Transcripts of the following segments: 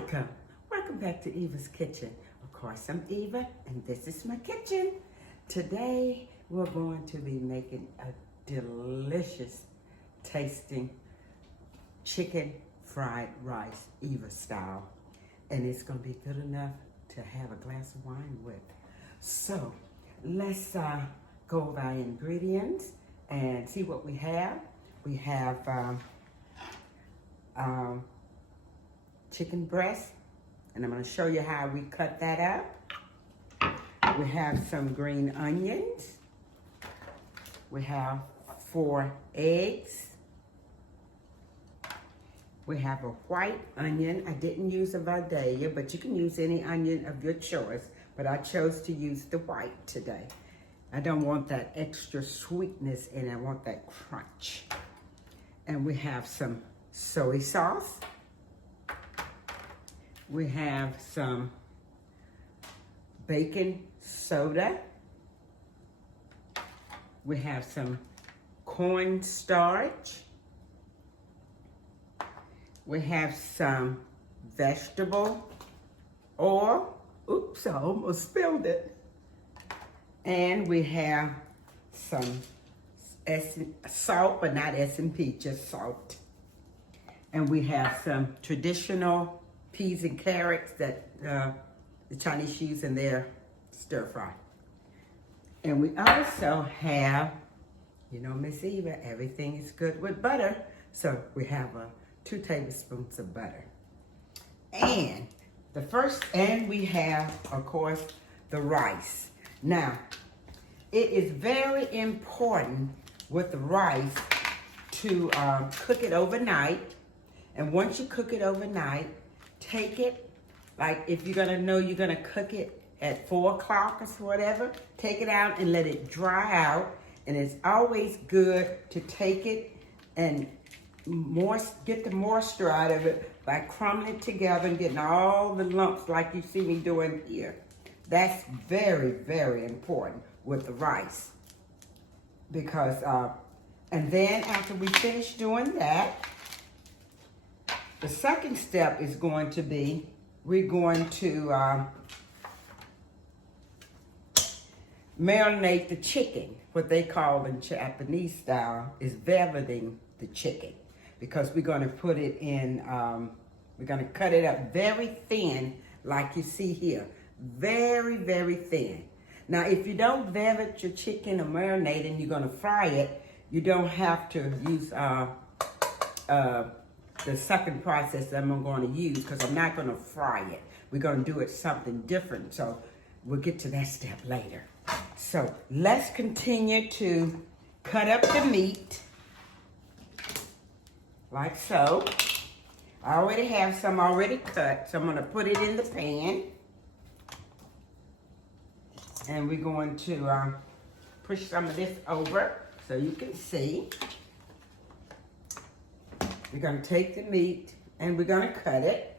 Welcome back to Eva's Kitchen. Of course, I'm Eva, and this is my kitchen. Today, we're going to be making a delicious tasting chicken fried rice, Eva style. And it's going to be good enough to have a glass of wine with. So, let's go over our ingredients and see what we have. We have chicken breast, and I'm going to show you how we cut that up. We have some green onions. We have 4 eggs. We have a white onion. I didn't use a Vidalia, but you can use any onion of your choice, but I chose to use the white today. I don't want that extra sweetness in it. I want that crunch. And we have some soy sauce. We have some baking soda. We have some cornstarch. We have some vegetable oil. Oops, I almost spilled it. And we have some salt, but not S&P, just salt. And we have some traditional peas and carrots that the Chinese use in their stir fry. And we also have, you know, Miss Eva, everything is good with butter. So we have 2 tablespoons of butter. And we have, of course, the rice. Now, it is very important with the rice to cook it overnight. And once you cook it overnight, take it, like if you're gonna know you're gonna cook it at 4 o'clock or whatever, take it out and let it dry out. And it's always good to take it and get the moisture out of it by crumbling it together and getting all the lumps like you see me doing here. That's very, very important with the rice. Because, and then after we finish doing that, the second step is going to be, we're going to marinate the chicken. What they call in Japanese style is velveting the chicken. Because we're going to put it in, we're going to cut it up very thin like you see here. Very, very thin. Now, if you don't velvet your chicken or marinate and you're going to fry it, you don't have to use the second process that I'm going to use, because I'm not going to fry it. We're going to do it something different, so we'll get to that step later. So let's continue to cut up the meat like so. I already have some already cut, so I'm going to put it in the pan. And we're going to push some of this over so you can see. We're going to take the meat and we're going to cut it.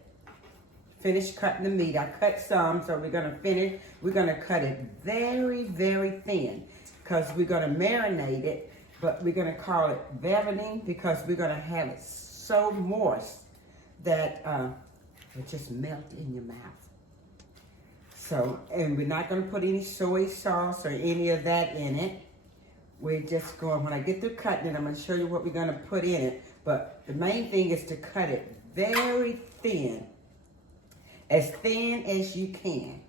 Finish cutting the meat. I cut some, so we're going to finish. We're going to cut it very, very thin because we're going to marinate it, but we're going to call it velveting because we're going to have it so moist that it just melt in your mouth. So, and we're not going to put any soy sauce or any of that in it. We're just going, when I get through cutting it, I'm going to show you what we're going to put in it. But the main thing is to cut it very thin as you can,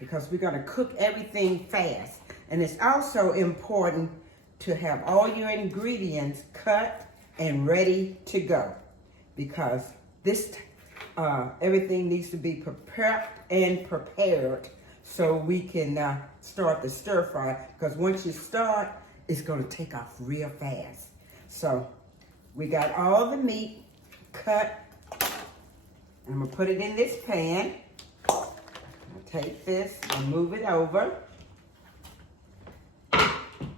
because we're going to cook everything fast. And it's also important to have all your ingredients cut and ready to go, because this everything needs to be prepared so we can start the stir fry, because once you start, it's going to take off real fast. So we got all the meat cut, and I'm going to put it in this pan. I'm going to take this and move it over.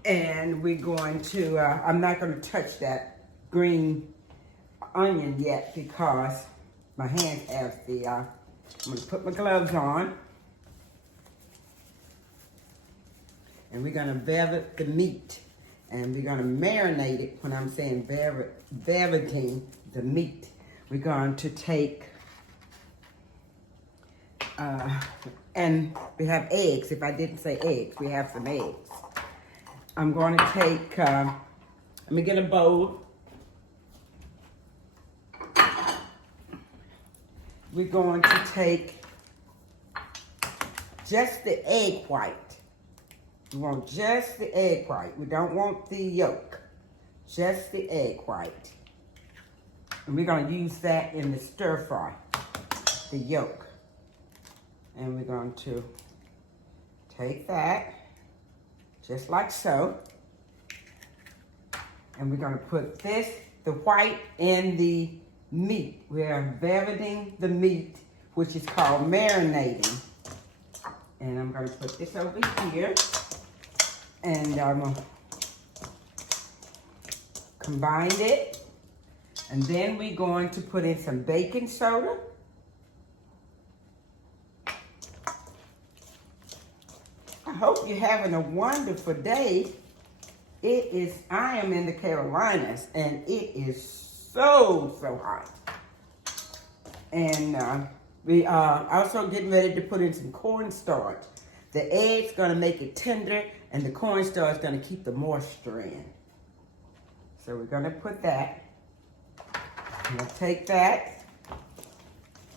And we're going to, I'm not going to touch that green onion yet because my hand has the, I'm going to put my gloves on. And we're going to velvet the meat. And we're going to marinate it. When I'm saying velveting the meat, we're going to take And we have eggs. If I didn't say eggs, we have some eggs. I'm going to take, let me get a bowl. We're going to take just the egg white. We want just the egg white. We don't want the yolk. Just the egg white. And we're going to use that in the stir fry, the yolk. And we're going to take that, just like so. And we're going to put this, the white, in the meat. We're varieting the meat, which is called marinating. And I'm going to put this over here. And I'm going to combine it. And then we're going to put in some baking soda. I hope you're having a wonderful day. I am in the Carolinas, and it is so hot. And we are also getting ready to put in some cornstarch. The egg's gonna make it tender, and the cornstarch is gonna keep the moisture in. So we're gonna put that. I'm gonna take that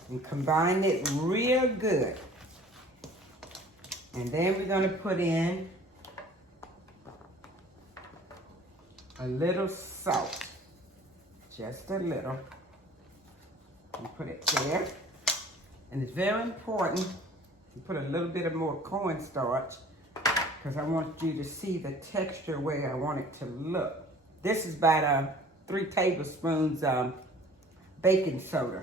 and combine it real good. And then we're gonna put in a little salt, just a little. And put it there. And it's very important to put a little bit of more cornstarch because I want you to see the texture where I want it to look. This is about 3 tablespoons baking soda.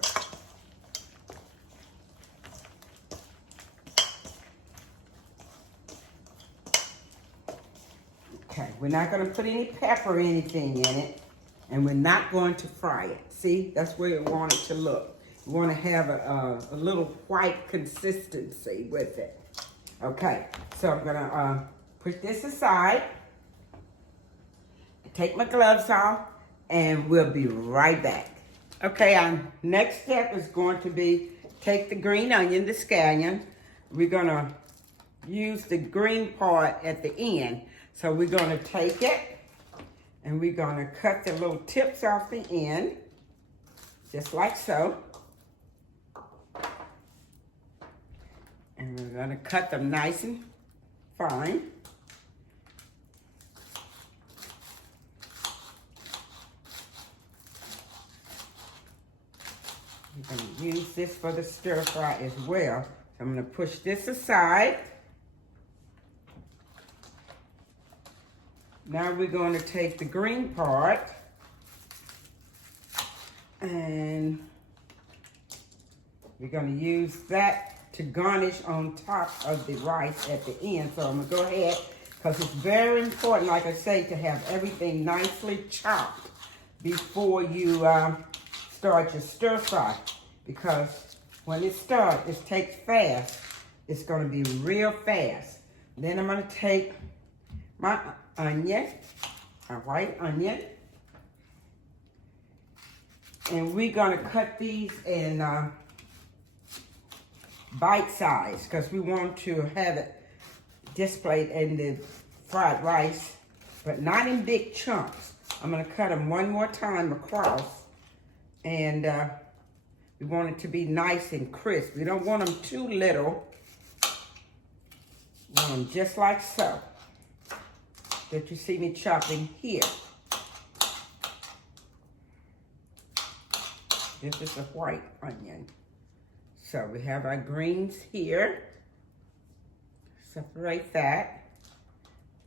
Okay, we're not going to put any pepper or anything in it, and we're not going to fry it. See, that's where we want it to look. We want to have a little white consistency with it. Okay, so I'm going to put this aside, take my gloves off, and we'll be right back. Okay, our next step is going to be take the green onion, the scallion. We're going to use the green part at the end. So we're going to take it, and we're going to cut the little tips off the end, just like so. And we're going to cut them nice and fine. We're going to use this for the stir fry as well. So I'm going to push this aside. Now we're going to take the green part and we're going to use that to garnish on top of the rice at the end. So I'm going to go ahead, because it's very important, like I say, to have everything nicely chopped before you start your stir fry. Because when it starts, it takes fast. It's going to be real fast. Then I'm going to take my onion, a white onion, and we're going to cut these in bite size because we want to have it displayed in the fried rice, but not in big chunks. I'm going to cut them one more time across, and we want it to be nice and crisp. We don't want them too little. We want them just like so, that you see me chopping here. This is a white onion. So we have our greens here. Separate that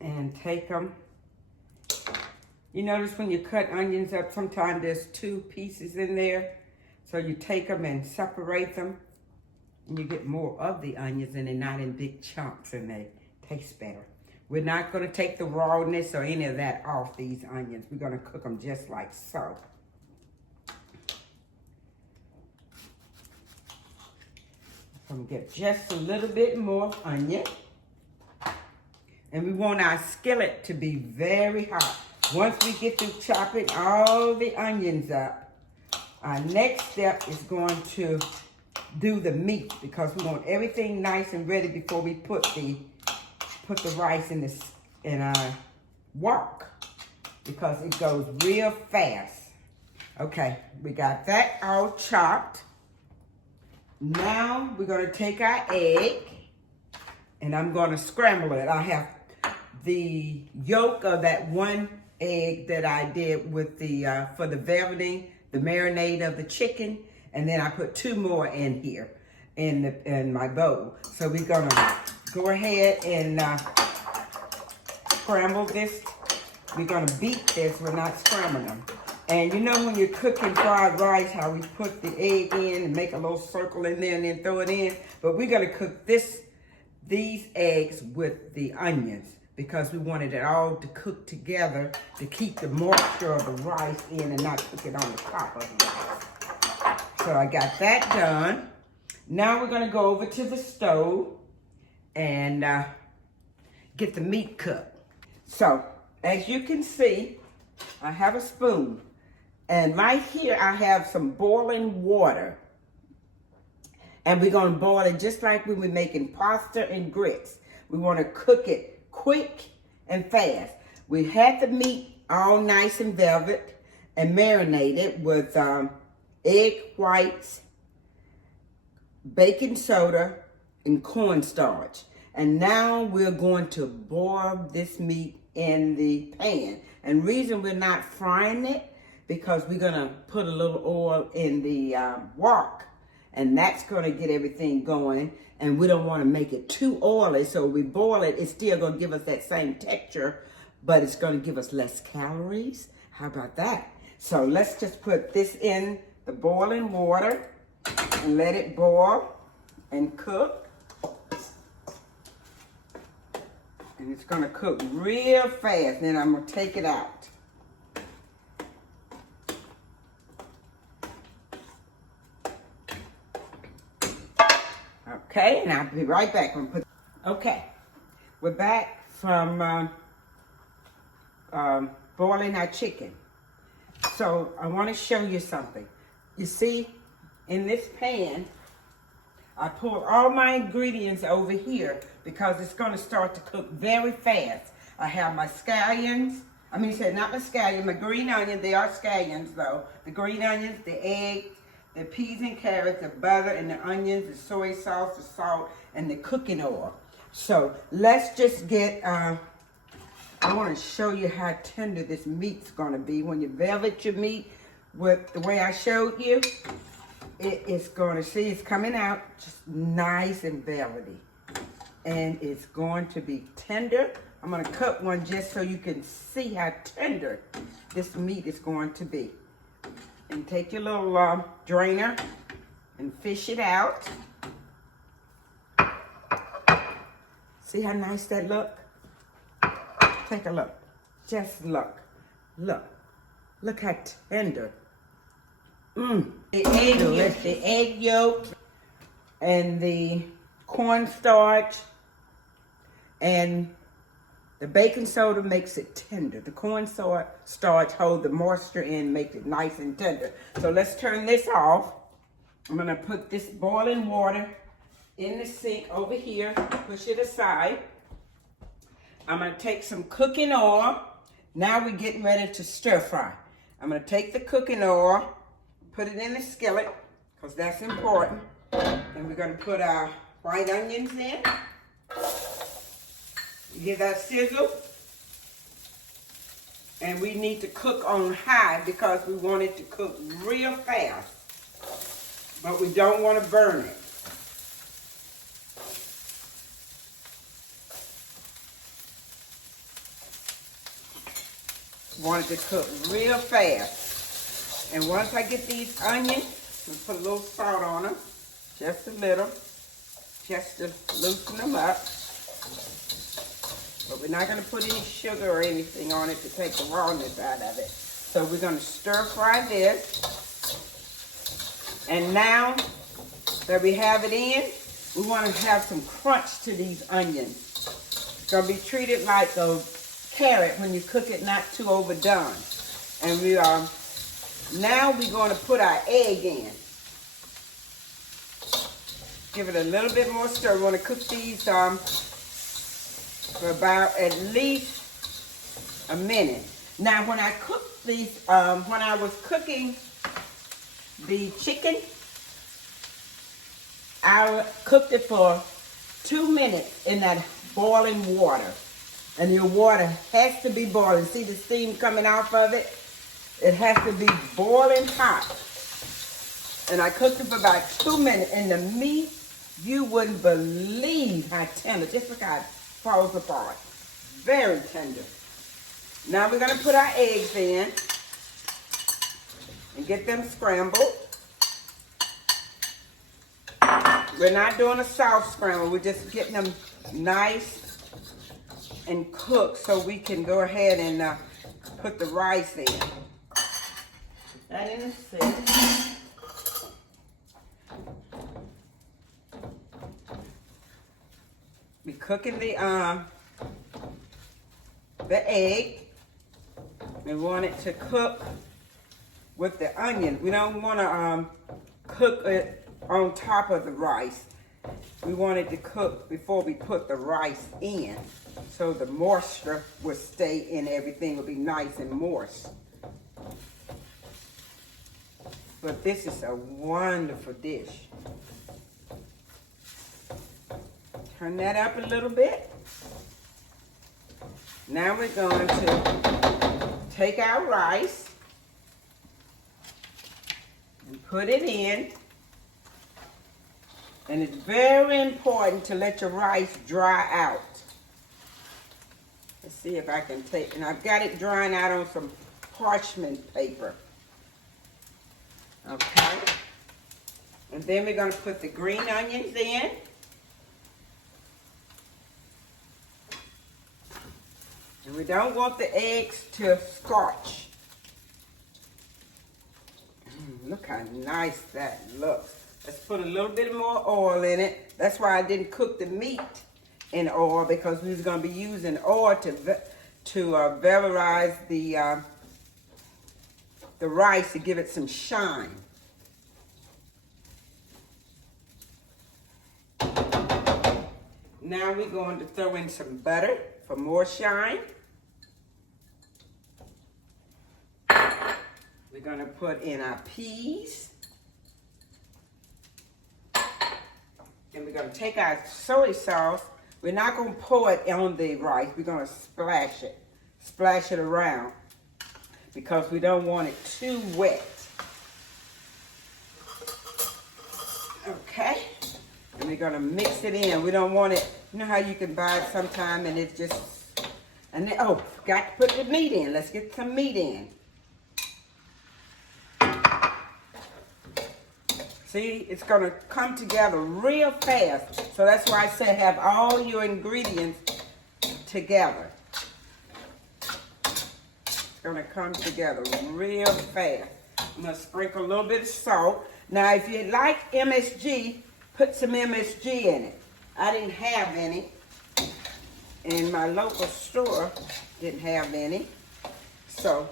and take them. You notice when you cut onions up, sometimes there's 2 pieces in there. So you take them and separate them, and you get more of the onions, and they're not in big chunks, and they taste better. We're not going to take the rawness or any of that off these onions. We're going to cook them just like so. I'm going to get just a little bit more onion. And we want our skillet to be very hot. Once we get through chopping all the onions up, our next step is going to do the meat because we want everything nice and ready before we put the rice in our wok because it goes real fast. Okay, we got that all chopped. Now we're gonna take our egg and I'm gonna scramble it. I have the yolk of that one egg that I did with the for the velveting, the marinade of the chicken, and then I put 2 more in here in my bowl. So we're gonna go ahead and scramble this. We're gonna beat this, we're not scrambling them. And you know when you're cooking fried rice, how we put the egg in and make a little circle in there and then throw it in? But we're gonna cook these eggs with the onions because we wanted it all to cook together to keep the moisture of the rice in and not cook it on the top of the rice. So I got that done. Now we're gonna go over to the stove and get the meat cooked. So as you can see, I have a spoon. And right here I have some boiling water. And we're gonna boil it just like we were making pasta and grits. We wanna cook it quick and fast. We had the meat all nice and velvet and marinated with egg whites, baking soda, and cornstarch. And now we're going to boil this meat in the pan. And reason we're not frying it, because we're gonna put a little oil in the wok, and that's gonna get everything going. And we don't wanna make it too oily, so we boil it, it's still gonna give us that same texture, but it's gonna give us less calories. How about that? So let's just put this in the boiling water and let it boil and cook. And it's gonna cook real fast. Then I'm gonna take it out. Okay, and I'll be right back. Okay, we're back from boiling our chicken. So I want to show you something. You see, in this pan, I pulled all my ingredients over here because it's going to start to cook very fast. I have my scallions. Not my scallion, my green onion. They are scallions though. The green onions, the egg, the peas and carrots, the butter and the onions, the soy sauce, the salt, and the cooking oil. So let's just get, I want to show you how tender this meat's going to be. When you velvet your meat with the way I showed you, it is going to, see, it's coming out just nice and velvety. And it's going to be tender. I'm going to cut one just so you can see how tender this meat is going to be. And take your little drainer and fish it out. See how nice that look? Take a look. Just look. Look. Look how tender. The egg yolk and the cornstarch and the baking soda makes it tender. The cornstarch holds the moisture in, makes it nice and tender. So let's turn this off. I'm gonna put this boiling water in the sink over here, push it aside. I'm gonna take some cooking oil. Now we're getting ready to stir fry. I'm gonna take the cooking oil, put it in the skillet, because that's important. And we're gonna put our white onions in. Give that sizzle. And we need to cook on high because we want it to cook real fast. But we don't want to burn it. Want it to cook real fast. And once I get these onions, I'm gonna put a little salt on them. Just a little. Just to loosen them up. But we're not going to put any sugar or anything on it to take the rawness out of it. So we're going to stir fry this. And now that we have it in, we want to have some crunch to these onions. It's going to be treated like a carrot when you cook it, not too overdone. And now we're going to put our egg in. Give it a little bit more stir. We want to cook these for about at least a minute. Now, when I cooked these, when I was cooking the chicken, I cooked it for 2 minutes in that boiling water. And your water has to be boiling. See the steam coming off of it? It has to be boiling hot. And I cooked it for about 2 minutes. And the meat, you wouldn't believe how tender. Just look how it falls apart. Very tender. Now we're going to put our eggs in and get them scrambled. We're not doing a soft scramble. We're just getting them nice and cooked so we can go ahead and put the rice in. That in the sink. We're cooking the egg. We want it to cook with the onion. We don't want to cook it on top of the rice. We want it to cook before we put the rice in, so the moisture will stay in everything. Will be nice and moist. But this is a wonderful dish. Turn that up a little bit. Now we're going to take our rice and put it in. And it's very important to let your rice dry out. Let's see if I can take, and I've got it drying out on some parchment paper. Okay. And then we're going to put the green onions in. And we don't want the eggs to scorch. Look how nice that looks. Let's put a little bit more oil in it. That's why I didn't cook the meat in oil, because we was going to be using oil to valorize the rice to give it some shine. Now we're going to throw in some butter for more shine. We're going to put in our peas. And we're going to take our soy sauce. We're not going to pour it on the rice. We're going to splash it around, because we don't want it too wet. Okay. And we're going to mix it in. We don't want it, you know how you can buy it sometime and it just, and then, oh, got to put the meat in. Let's get some meat in. See, it's going to come together real fast. So that's why I say have all your ingredients together. It's going to come together real fast. I'm going to sprinkle a little bit of salt. Now, if you like MSG, put some MSG in it. I didn't have any. And my local store didn't have any. So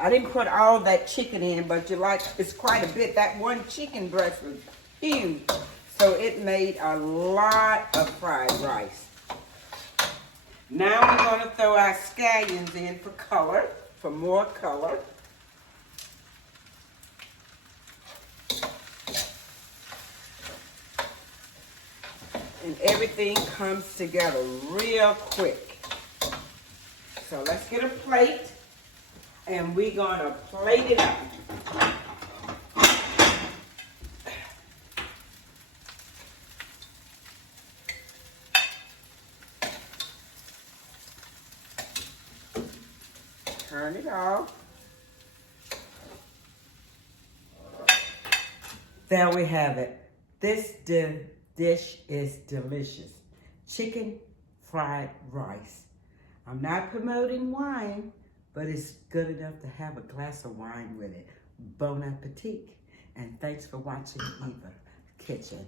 I didn't put all that chicken in, but it's quite a bit. That one chicken breast was huge, so it made a lot of fried rice. Now we're going to throw our scallions in for color, for more color. And everything comes together real quick. So let's get a plate. And we're going to plate it up. Turn it off. There we have it. This dish is delicious. Chicken fried rice. I'm not promoting wine, but it's good enough to have a glass of wine with it. Bon appetit. And thanks for watching Eva Kitchen.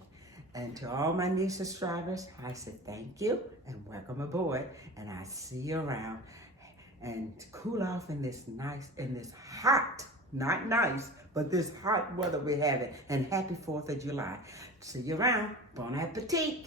And to all my new subscribers, I say thank you and welcome aboard. And I see you around. And to cool off in this hot Not nice, but this hot weather we're having. And happy 4th of July. See you around. Bon appetit.